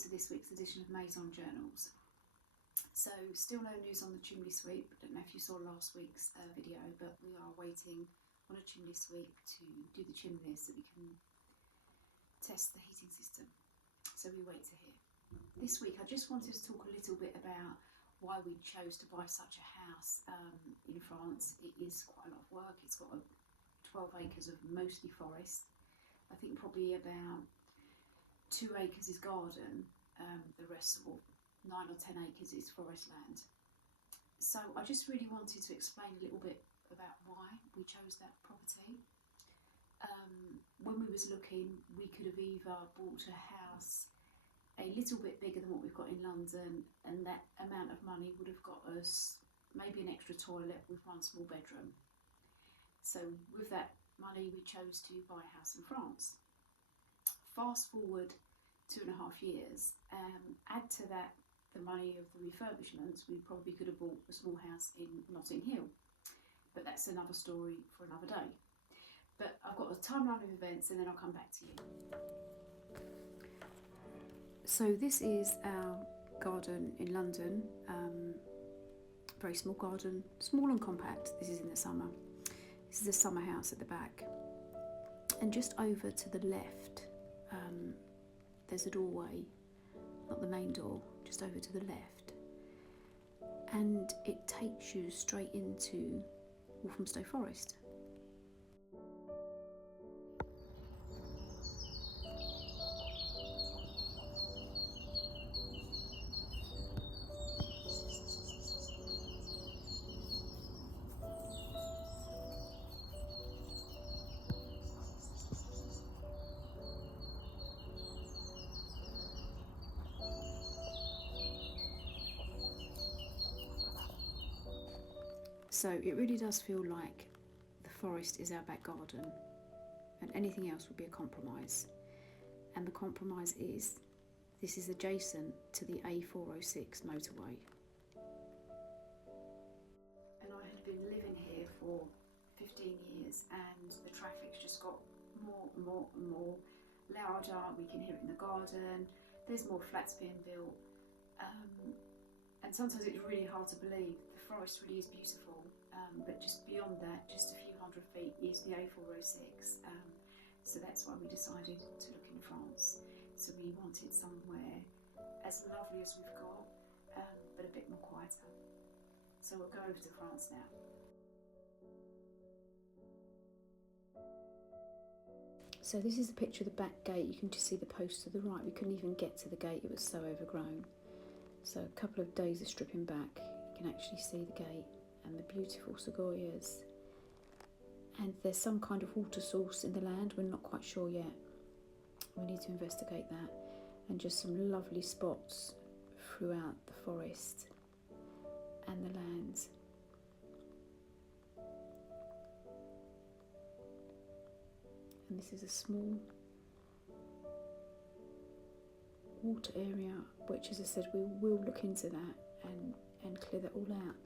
to this week's edition of Maison Journals. So still no news on the chimney sweep. I don't know if you saw last week's video, but we are waiting on a chimney sweep to do the chimneys so we can test the heating system. So we wait to hear. This week I just wanted to talk a little bit about why we chose to buy such a house in France. It is quite a lot of work. It's got 12 acres of mostly forest. I think probably about 2 acres is garden, the rest, or 9 or 10 acres is forest land. So I just really wanted to explain a little bit about why we chose that property. When we was looking, we could have either bought a house a little bit bigger than what we've got in London, and that amount of money would have got us maybe an extra toilet with 1 small bedroom. So with that money we chose to buy a house in France. Fast forward 2.5 years, add to that the money of the refurbishments, we probably could have bought a small house in Notting Hill. But that's another story for another day. But I've got a timeline of events and then I'll come back to you. So this is our garden in London. Very small garden, small and compact. This is in the summer. This is a summer house at the back. And just over to the left, there's a doorway, not the main door, just over to the left. And it takes you straight into Walthamstow Forest. So it really does feel like the forest is our back garden and anything else would be a compromise. And the compromise is this is adjacent to the A406 motorway. And I had been living here for 15 years and the traffic's just got more and more and more louder. We can hear it in the garden, there's more flats being built. And sometimes it's really hard to believe. The forest really is beautiful, but just beyond that, just a few hundred feet, is the A406. So that's why we decided to look in France. So we wanted somewhere as lovely as we've got, but a bit more quieter. So we'll go over to France now. So this is the picture of the back gate. You can just see the post to the right. We couldn't even get to the gate, it was so overgrown. So a couple of days of stripping back, you can actually see the gate and the beautiful sequoias. And there's some kind of water source in the land, we're not quite sure yet. We need to investigate that. And just some lovely spots throughout the forest and the lands. And this is a small water area, which, as I said, we will look into that and clear that all out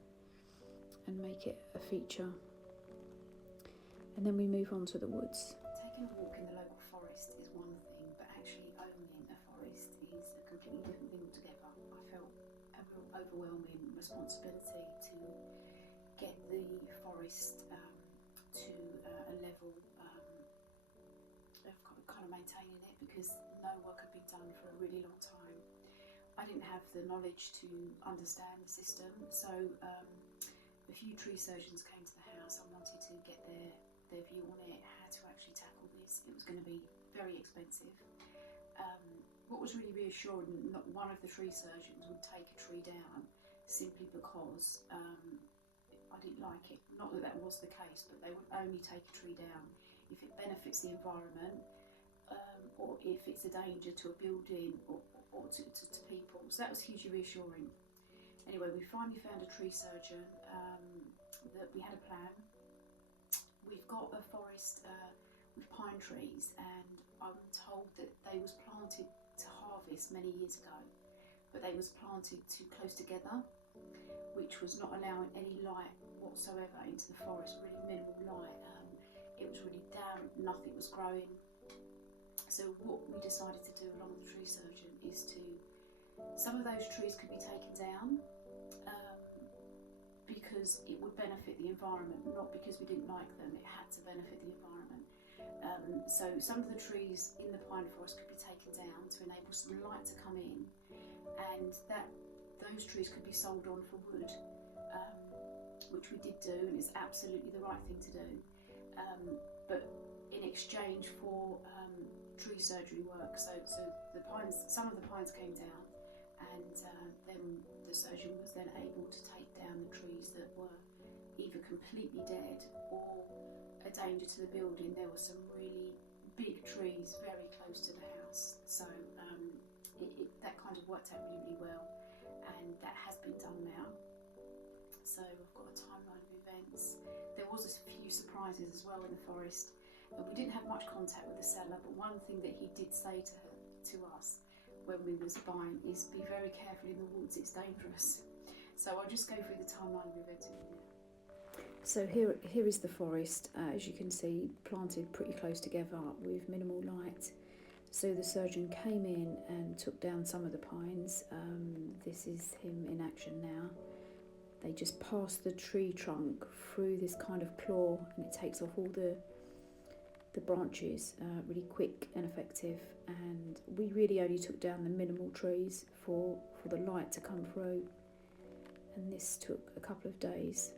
and make it a feature. And then we move on to the woods. Taking a walk in the local forest is one thing, but actually owning a forest is a completely different thing altogether. I felt a real overwhelming responsibility to get the forest to a level of kind of maintaining it, because no work had been done for a really long time. I didn't have the knowledge to understand the system, so a few tree surgeons came to the house. I wanted to get their view on it, how to actually tackle this. It was going to be very expensive. What was really reassuring, not one of the tree surgeons would take a tree down simply because I didn't like it. Not that that was the case, but they would only take a tree down if it benefits the environment, or if it's a danger to a building or to people. So that was hugely reassuring. Anyway, we finally found a tree surgeon, that we had a plan. We've got a forest with pine trees, and I'm told that they was planted to harvest many years ago, but they was planted too close together, which was not allowing any light whatsoever into the forest, really minimal light. It was really damp, nothing was growing. So what we decided to do along with the tree surgeon is to, some of those trees could be taken down because it would benefit the environment, not because we didn't like them, it had to benefit the environment. So some of the trees in the pine forest could be taken down to enable some light to come in, and those trees could be sold on for wood, which we did do, and it's absolutely the right thing to do. But in exchange for tree surgery work, so the pines, some of the pines came down, and then the surgeon was then able to take down the trees that were either completely dead or a danger to the building. There were some really big trees very close to the house, so that kind of worked out really, really well, and that has been done now. So we've got a timeline of events. There was a few surprises as well in the forest. We didn't have much contact with the seller, but one thing that he did say to us when we was buying is, be very careful in the woods, it's dangerous. So I'll just go through the timeline of events with you. So here is the forest, as you can see, planted pretty close together with minimal light. So the surgeon came in and took down some of the pines. This is him in action now. They just pass the tree trunk through this kind of claw, and it takes off all the branches really quick and effective. And we really only took down the minimal trees for the light to come through, and this took a couple of days.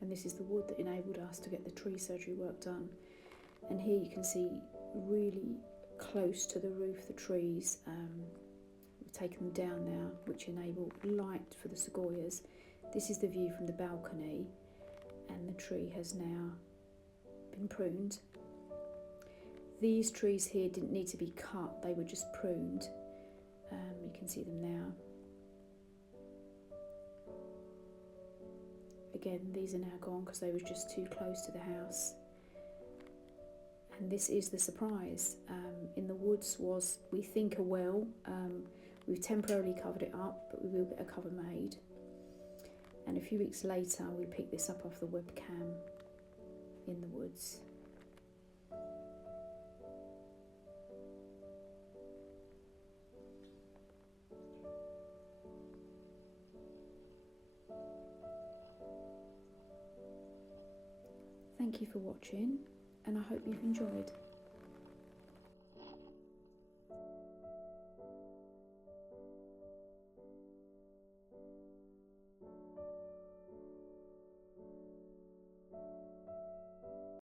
And this is the wood that enabled us to get the tree surgery work done. And here you can see really close to the roof the trees. We've taken them down now, which enable light for the sequoias. This is the view from the balcony, and the tree has now been pruned. These trees here didn't need to be cut, they were just pruned. You can see them now. Again, these are now gone because they were just too close to the house. And this is the surprise. In the woods was, we think, a well. We've temporarily covered it up, but we will get a cover made. And a few weeks later, we picked this up off the webcam in the woods. Thank you for watching, and I hope you've enjoyed.